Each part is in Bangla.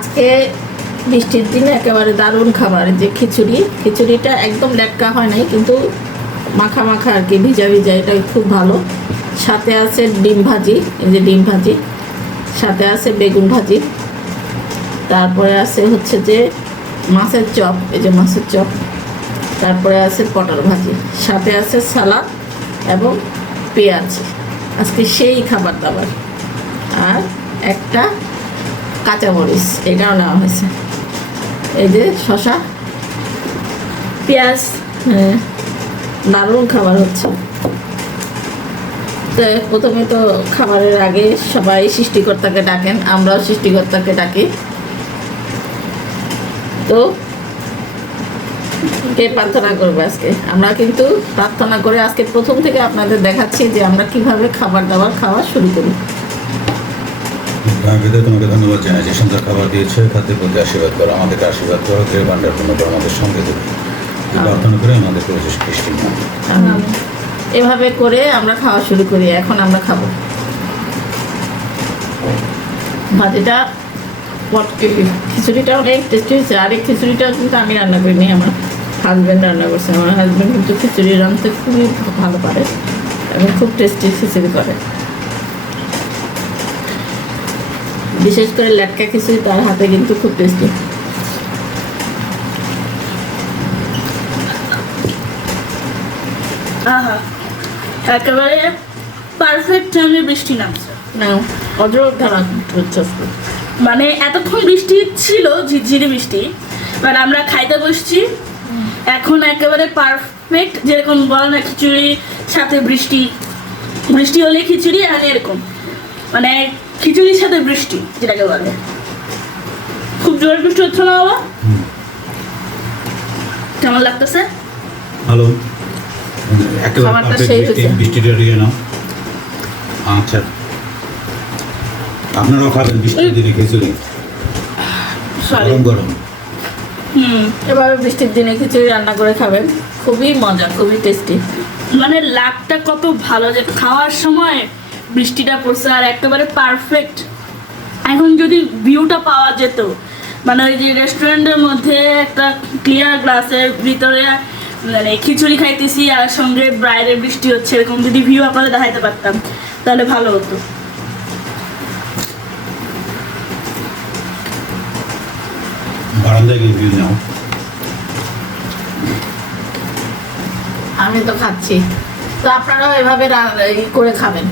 আজকে বৃষ্টির দিনে একেবারে দারুণ খাবার যে খিচুড়ি। খিচুড়িটা একদম লেটকা হয় নাই, কিন্তু মাখা মাখা আর কি, ভিজা ভিজা এটা খুব ভালো। সাথে আছে ডিম ভাজি, এই যে ডিম ভাজি। সাথে আছে বেগুন ভাজি। তারপরে আছে হচ্ছে যে মাছের চপ, এই যে মাছের চপ। তারপরে আছে পটল ভাজি। সাথে আছে সালাদ এবং পেঁয়াজ। আজকে সেই খাবার দাবার। আর একটা কাঁচামরিচ, এটাও নেওয়া হয়েছে। এই যে শশা পেঁয়াজ হ্যাঁ দারুণ খাবার হচ্ছে। তো প্রথমে তো খাবারের আগে সবাই সৃষ্টিকর্তাকে ডাকেন, আমরাও সৃষ্টিকর্তাকে ডাকি। তো কে প্রার্থনা করবে আজকে? আমরা কিন্তু প্রার্থনা করে আজকে প্রথম থেকে আপনাদের দেখাচ্ছি যে আমরা কীভাবে খাবার দাবার খাওয়া শুরু করি। আগে তোমাকে ধন্যবাদ জানাই যে সুন্দর খাবার দিয়েছে খাদ্যের প্রতি আশীর্বাদ করো আমাদেরকে আশীর্বাদ করো দেব ভান্ডার পূর্ণ করো আমাদের সঙ্গে প্রার্থনা করে আমাদের প্রবেশ বৃষ্টি না এভাবে করে আমরা খাওয়া শুরু করি এখন আমরা খাব। ভাজিটা পট- খিচুড়িটা অনেক টেস্টি হয়েছে আর এই খিচুড়িটা কিন্তু আমি রান্না করিনি আমার হাজব্যান্ড রান্না করছে। আমার হাজব্যান্ড কিন্তু খিচুড়ি রাঁধতে খুবই ভালো পারে এবং খুব টেস্টি খিচুড়ি করে। বিশেষ করে লেটকা খিচুড়ি তার হাতে কিন্তু খুব টেস্টি আহা একেবারে পারফেক্ট টাইমে বৃষ্টি নামছে। অজর ধারা হচ্ছে মানে এতক্ষণ বৃষ্টি ছিল ঝিরঝিরি বৃষ্টি এবার আমরা খাইতে বসছি। এখন একেবারে পারফেক্ট যেরকম বলে না খিচুড়ি সাথে বৃষ্টি বৃষ্টি হলে খিচুড়ি আর এরকম। মানে খিচুড়ির সাথে বৃষ্টি যেটাকে বলে। খুব জোরে বৃষ্টি হচ্ছে না বাবা? কেমন লাগতেছে? হ্যালো একেবারে খাবারটা সেই হয়েছে। বৃষ্টিটা দিয়ে নাও। আচ্ছা। আপনারাও খাবেন বৃষ্টির দিনে খিচুড়ি? গরম গরম। হুম এভাবে বৃষ্টির দিনে খিচুড়ি রান্না করে খাবেন। খুবই মজা খুবই টেস্টি মানে লাকটা কত ভালো যে খাওয়ার সময় বৃষ্টিটা পড়ছে আর একেবারে পারফেক্ট এখন যদি ভিউটা পাওয়া যেত মানে ওই যে রেস্টুরেন্টের মধ্যে একটা ক্লিয়ার গ্লাসের ভিতরে মানে খিচুড়ি খাইতেছি আর সঙ্গে বাইরে বৃষ্টি হচ্ছে এরকম যদি ভিউ আপনাদের দেখাইতে পারতাম তাহলে ভালো হতো। বারান্দায় ভিউ নাও। আমি তো খাচ্ছি। তো আপনারাও এভাবে করে খাবেন।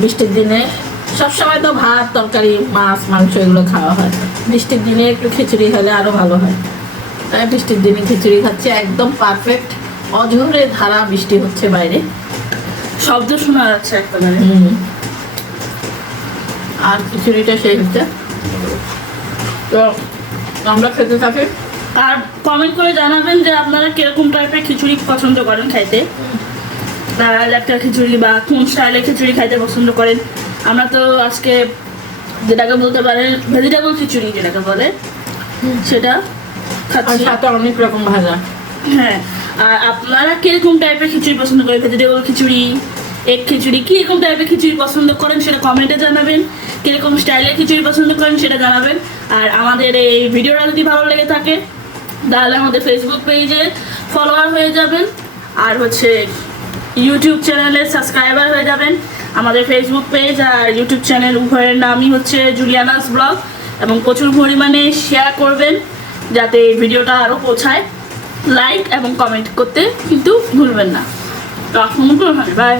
বৃষ্টির দিনে সবসময় তো ভাত তরকারি মাছ মাংস এগুলো খাওয়া হয়। বৃষ্টির দিনে একটু খিচুড়ি হলে আরও ভালো হয়। তাই বৃষ্টির দিনে খিচুড়ি খাচ্ছি একদম পারফেক্ট অঝরে ধারা বৃষ্টি হচ্ছে বাইরে। শব্দ শোনা যাচ্ছে একেবারে। আর খিচুড়িটা সেই হচ্ছে। তো আমরা খেতে থাকি। আর কমেন্ট করে জানাবেন যে আপনারা কীরকম টাইপের খিচুড়ি পছন্দ করেন খাইতে। একটা খিচুড়ি বা কোন স্টাইলের খিচুড়ি খাইতে পছন্দ করেন। আমরা তো আজকে যেটাকে বলতে পারেন ভেজিটেবল খিচুড়ি যেটাকে বলে সেটা খাচ্ছি। সাথে অনেক রকম ভাজা। হ্যাঁ আর আপনারা কীরকম টাইপের খিচুড়ি পছন্দ করেন? ভেজিটেবল খিচুড়ি এগ খিচুড়ি কীরকম টাইপের খিচুড়ি পছন্দ করেন সেটা কমেন্টে জানাবেন। কীরকম স্টাইলের খিচুড়ি পছন্দ করেন সেটা জানাবেন। আর আমাদের এই ভিডিওটা যদি ভালো লেগে থাকে তাহলে আমাদের ফেসবুক পেজে ফলোয়ার হয়ে যাবেন। আর হচ্ছে ইউটিউব চ্যানেলে সাবস্ক্রাইবার হয়ে যাবেন। আমাদের ফেসবুক পেজ আর ইউটিউব চ্যানেল উভয়ের নামই হচ্ছে জুলিয়ানাস ব্লগ এবং প্রচুর পরিমাণে শেয়ার করবেন যাতে এই ভিডিওটা আরও পৌঁছায়। লাইক এবং কমেন্ট করতে কিন্তু ভুলবেন না। তো এখন বাই